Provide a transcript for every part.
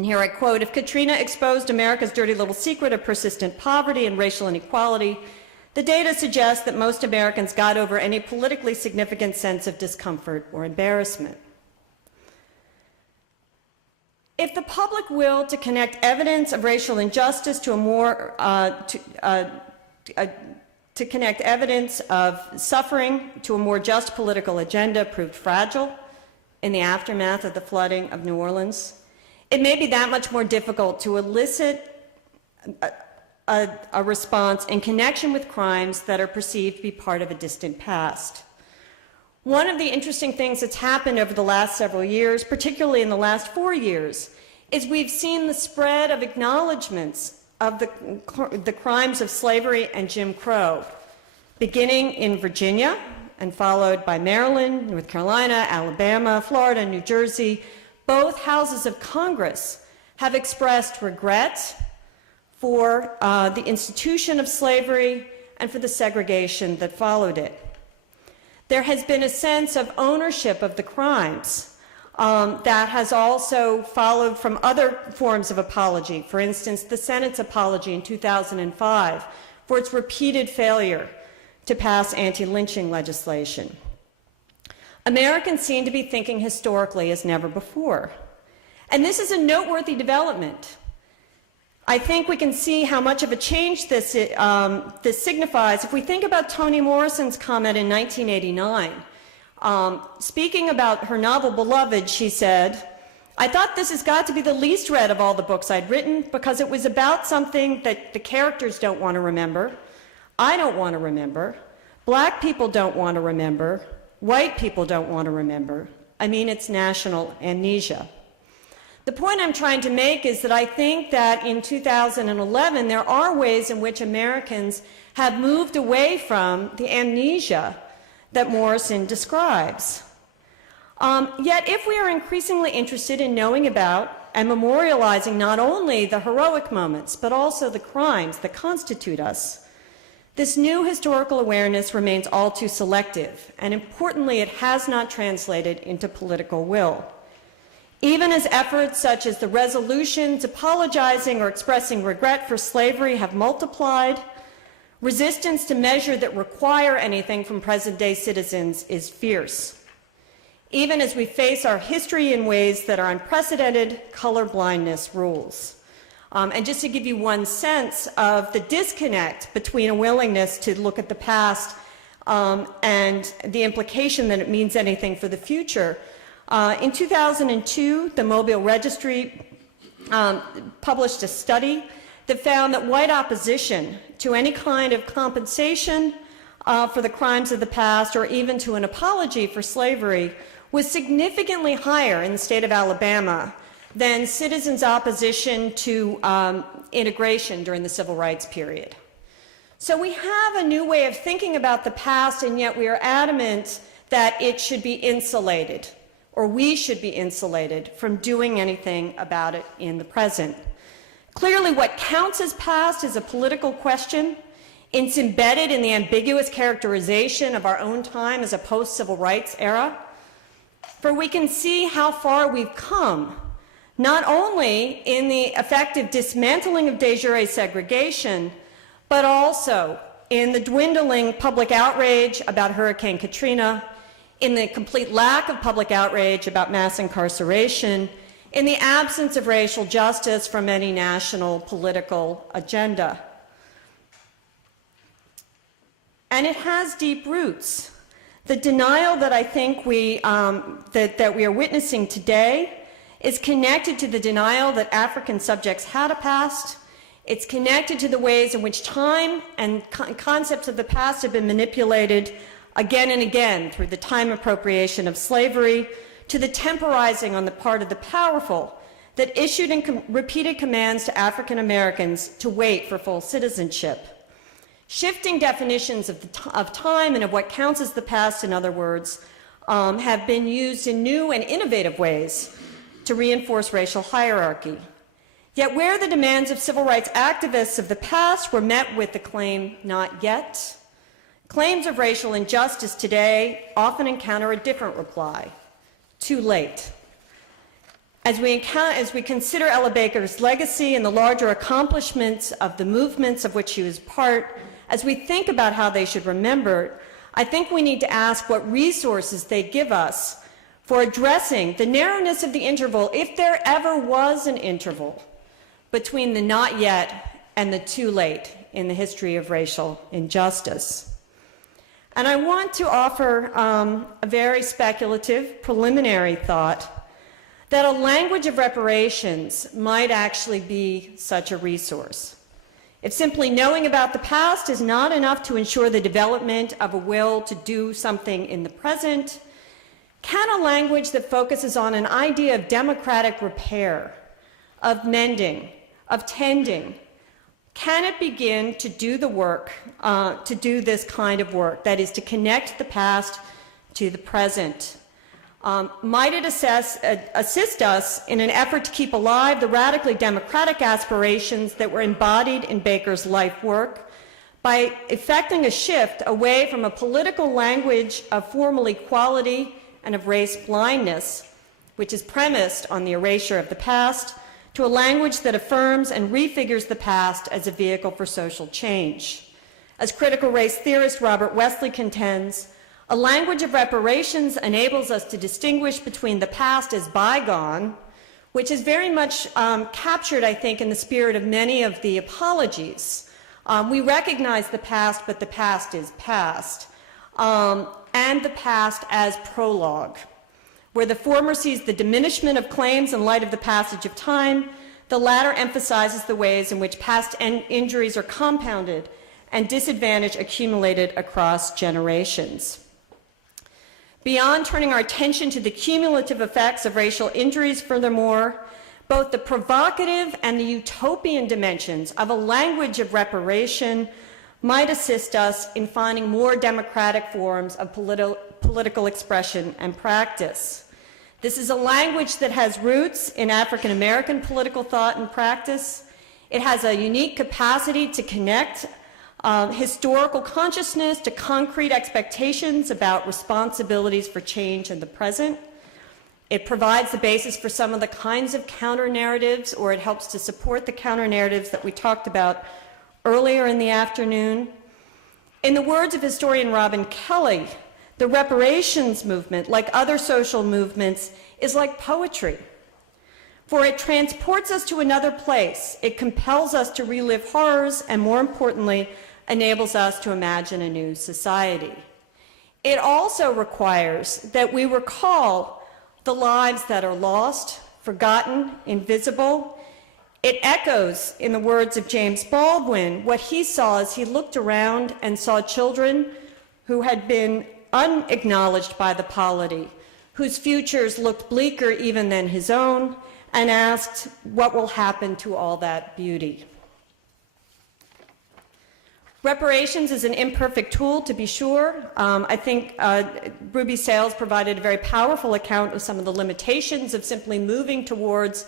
And here I quote, "If Katrina exposed America's dirty little secret of persistent poverty and racial inequality, the data suggests that most Americans got over any politically significant sense of discomfort or embarrassment." If the public will to connect evidence of racial injustice to a more to connect evidence of suffering to a more just political agenda proved fragile in the aftermath of the flooding of New Orleans, it may be that much more difficult to elicit a response in connection with crimes that are perceived to be part of a distant past. One of the interesting things that's happened over the last several years, particularly in the last 4 years, is we've seen the spread of acknowledgments of the crimes of slavery and Jim Crow, beginning in Virginia and followed by Maryland, North Carolina, Alabama, Florida, New Jersey. Both houses of Congress have expressed regret for the institution of slavery and for the segregation that followed it. There has been a sense of ownership of the crimes that has also followed from other forms of apology. For instance, the Senate's apology in 2005 for its repeated failure to pass anti-lynching legislation. Americans seem to be thinking historically as never before. And this is a noteworthy development. I think we can see how much of a change this signifies if we think about Toni Morrison's comment in 1989. Speaking about her novel Beloved, she said, "I thought this has got to be the least read of all the books I'd written because it was about something that the characters don't want to remember, I don't want to remember, black people don't want to remember, white people don't want to remember. I mean, it's national amnesia." The point I'm trying to make is that I think that in 2011 there are ways in which Americans have moved away from the amnesia that Morrison describes. Yet if we are increasingly interested in knowing about and memorializing not only the heroic moments, but also the crimes that constitute us, this new historical awareness remains all too selective, and importantly, it has not translated into political will. Even as efforts such as the resolutions apologizing or expressing regret for slavery have multiplied, resistance to measures that require anything from present-day citizens is fierce. Even as we face our history in ways that are unprecedented, color blindness rules. And just to give you one sense of the disconnect between a willingness to look at the past and the implication that it means anything for the future, in 2002, the Mobile Registry published a study that found that white opposition to any kind of compensation for the crimes of the past or even to an apology for slavery was significantly higher in the state of Alabama than citizens' opposition to integration during the civil rights period. So we have a new way of thinking about the past, and yet we are adamant that it should be insulated, or we should be insulated from doing anything about it in the present. Clearly, what counts as past is a political question. It's embedded in the ambiguous characterization of our own time as a post-civil rights era. For we can see how far we've come, not only in the effective dismantling of de jure segregation, but also in the dwindling public outrage about Hurricane Katrina, in the complete lack of public outrage about mass incarceration, in the absence of racial justice from any national political agenda. And it has deep roots. The denial that I think we are witnessing today is connected to the denial that African subjects had a past. It's connected to the ways in which time and concepts of the past have been manipulated again and again through the time appropriation of slavery, to the temporizing on the part of the powerful that issued and repeated commands to African Americans to wait for full citizenship. Shifting definitions of time and of what counts as the past, in other words, have been used in new and innovative ways to reinforce racial hierarchy. Yet where the demands of civil rights activists of the past were met with the claim, "not yet," claims of racial injustice today often encounter a different reply: too late. As we consider Ella Baker's legacy and the larger accomplishments of the movements of which she was part, as we think about how they should remember, I think we need to ask what resources they give us for addressing the narrowness of the interval, if there ever was an interval, between the not yet and the too late in the history of racial injustice. And I want to offer a very speculative, preliminary thought that a language of reparations might actually be such a resource. If simply knowing about the past is not enough to ensure the development of a will to do something in the present, can a language that focuses on an idea of democratic repair, of mending, of tending, can it begin to do the work, to do this kind of work, that is to connect the past to the present? Might it assist us in an effort to keep alive the radically democratic aspirations that were embodied in Baker's life work by effecting a shift away from a political language of formal equality and of race blindness, which is premised on the erasure of the past, to a language that affirms and refigures the past as a vehicle for social change? As critical race theorist Robert Wesley contends, a language of reparations enables us to distinguish between the past as bygone, which is very much captured, I think, in the spirit of many of the apologies. We recognize the past, but the past is past, and the past as prologue, where the former sees the diminishment of claims in light of the passage of time, the latter emphasizes the ways in which past injuries are compounded and disadvantage accumulated across generations. Beyond turning our attention to the cumulative effects of racial injuries, furthermore, both the provocative and the utopian dimensions of a language of reparation might assist us in finding more democratic forms of political expression and practice. This is a language that has roots in African American political thought and practice. It has a unique capacity to connect historical consciousness to concrete expectations about responsibilities for change in the present. It provides the basis for some of the kinds of counter-narratives, or it helps to support the counter-narratives that we talked about earlier in the afternoon. In the words of historian Robin Kelley, the reparations movement, like other social movements, is like poetry. For it transports us to another place. It compels us to relive horrors, and more importantly, enables us to imagine a new society. It also requires that we recall the lives that are lost, forgotten, invisible. It echoes, in the words of James Baldwin, what he saw as he looked around and saw children who had been unacknowledged by the polity, whose futures looked bleaker even than his own, and asked, what will happen to all that beauty? Reparations is an imperfect tool, to be sure. I think Ruby Sales provided a very powerful account of some of the limitations of simply moving towards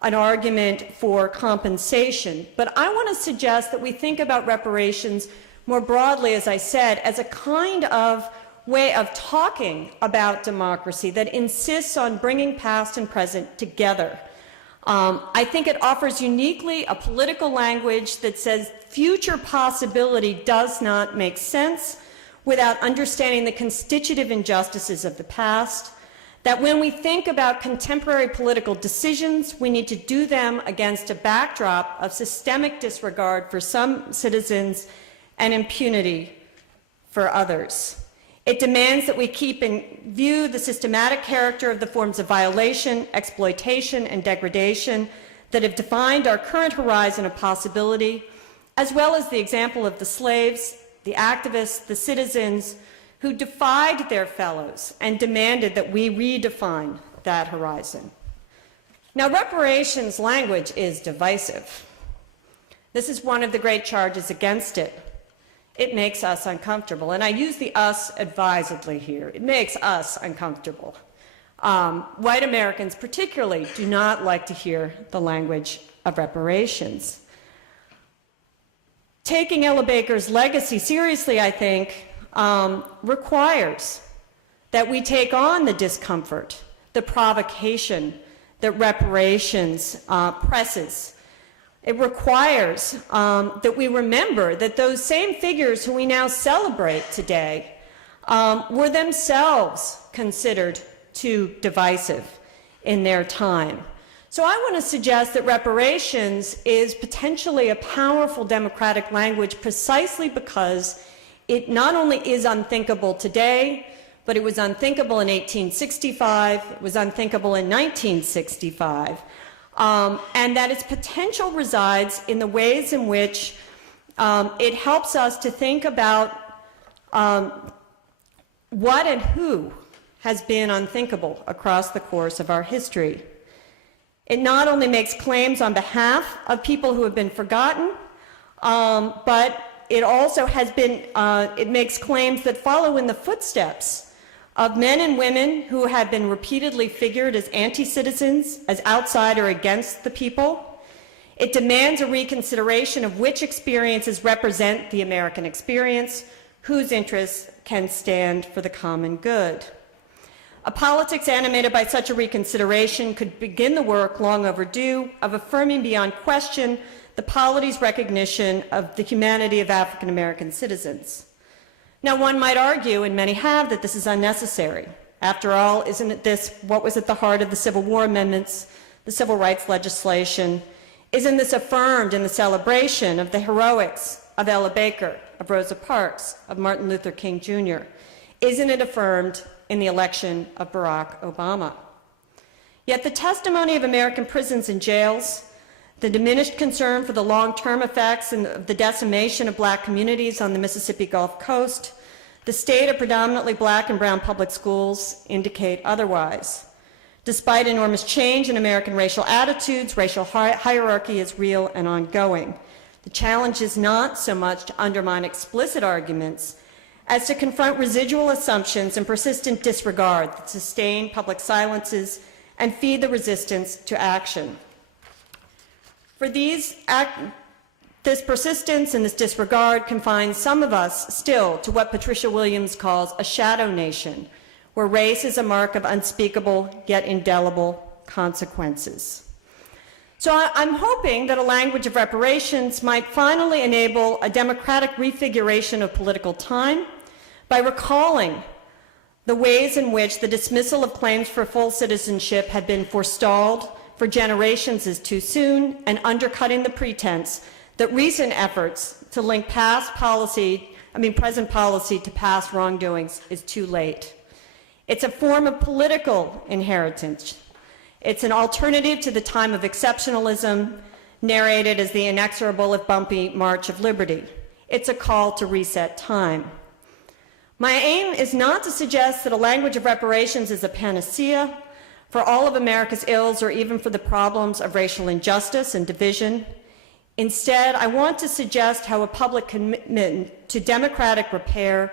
an argument for compensation. But I want to suggest that we think about reparations more broadly, as I said, as a kind of way of talking about democracy that insists on bringing past and present together. I think it offers uniquely a political language that says future possibility does not make sense without understanding the constitutive injustices of the past, that when we think about contemporary political decisions, we need to do them against a backdrop of systemic disregard for some citizens and impunity for others. It demands that we keep in view the systematic character of the forms of violation, exploitation, and degradation that have defined our current horizon of possibility, as well as the example of the slaves, the activists, the citizens who defied their fellows and demanded that we redefine that horizon. Now, reparations language is divisive. This is one of the great charges against it. It makes us uncomfortable, and I use the us advisedly here. It makes us uncomfortable. White Americans particularly do not like to hear the language of reparations. Taking Ella Baker's legacy seriously, I think, requires that we take on the discomfort, the provocation, that reparations presses. It requires that we remember that those same figures who we now celebrate today were themselves considered too divisive in their time. So I want to suggest that reparations is potentially a powerful democratic language precisely because it not only is unthinkable today, but it was unthinkable in 1865, it was unthinkable in 1965, and that its potential resides in the ways in which it helps us to think about what and who has been unthinkable across the course of our history. It not only makes claims on behalf of people who have been forgotten, but it also has been, it makes claims that follow in the footsteps of men and women who have been repeatedly figured as anti-citizens, as outside or against the people. It demands a reconsideration of which experiences represent the American experience, whose interests can stand for the common good. A politics animated by such a reconsideration could begin the work long overdue of affirming beyond question the polity's recognition of the humanity of African American citizens. Now, one might argue, and many have, that this is unnecessary. After all, isn't this what was at the heart of the Civil War amendments, the civil rights legislation? Isn't this affirmed in the celebration of the heroics of Ella Baker, of Rosa Parks, of Martin Luther King Jr.? Isn't it affirmed in the election of Barack Obama? Yet the testimony of American prisons and jails, the diminished concern for the long-term effects of the decimation of black communities on the Mississippi Gulf Coast, the state of predominantly black and brown public schools indicate otherwise. Despite enormous change in American racial attitudes, racial hierarchy is real and ongoing. The challenge is not so much to undermine explicit arguments as to confront residual assumptions and persistent disregard that sustain public silences and feed the resistance to action. For this persistence and this disregard confines some of us still to what Patricia Williams calls a shadow nation, where race is a mark of unspeakable yet indelible consequences. So I'm hoping that a language of reparations might finally enable a democratic refiguration of political time by recalling the ways in which the dismissal of claims for full citizenship had been forestalled for generations is too soon, and undercutting the pretense that recent efforts to link present policy to past wrongdoings is too late. It's a form of political inheritance. It's an alternative to the time of exceptionalism, narrated as the inexorable if bumpy March of Liberty. It's a call to reset time. My aim is not to suggest that a language of reparations is a panacea for all of America's ills or even for the problems of racial injustice and division. Instead, I want to suggest how a public commitment to democratic repair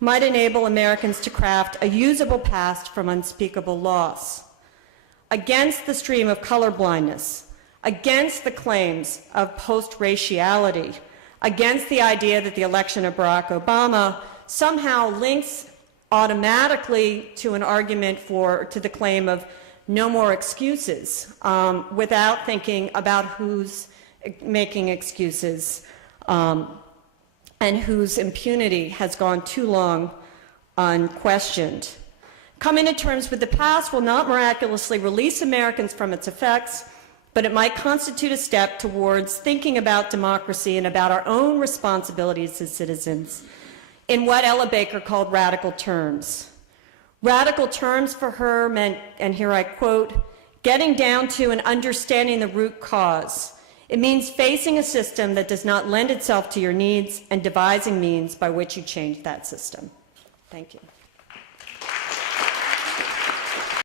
might enable Americans to craft a usable past from unspeakable loss. Against the stream of colorblindness, against the claims of post-raciality, against the idea that the election of Barack Obama somehow links automatically to an argument to the claim of no more excuses, without thinking about who's making excuses and whose impunity has gone too long unquestioned. Coming to terms with the past will not miraculously release Americans from its effects, but it might constitute a step towards thinking about democracy and about our own responsibilities as citizens in what Ella Baker called radical terms. Radical terms for her meant, and here I quote, getting down to and understanding the root cause. It means facing a system that does not lend itself to your needs and devising means by which you change that system. Thank you.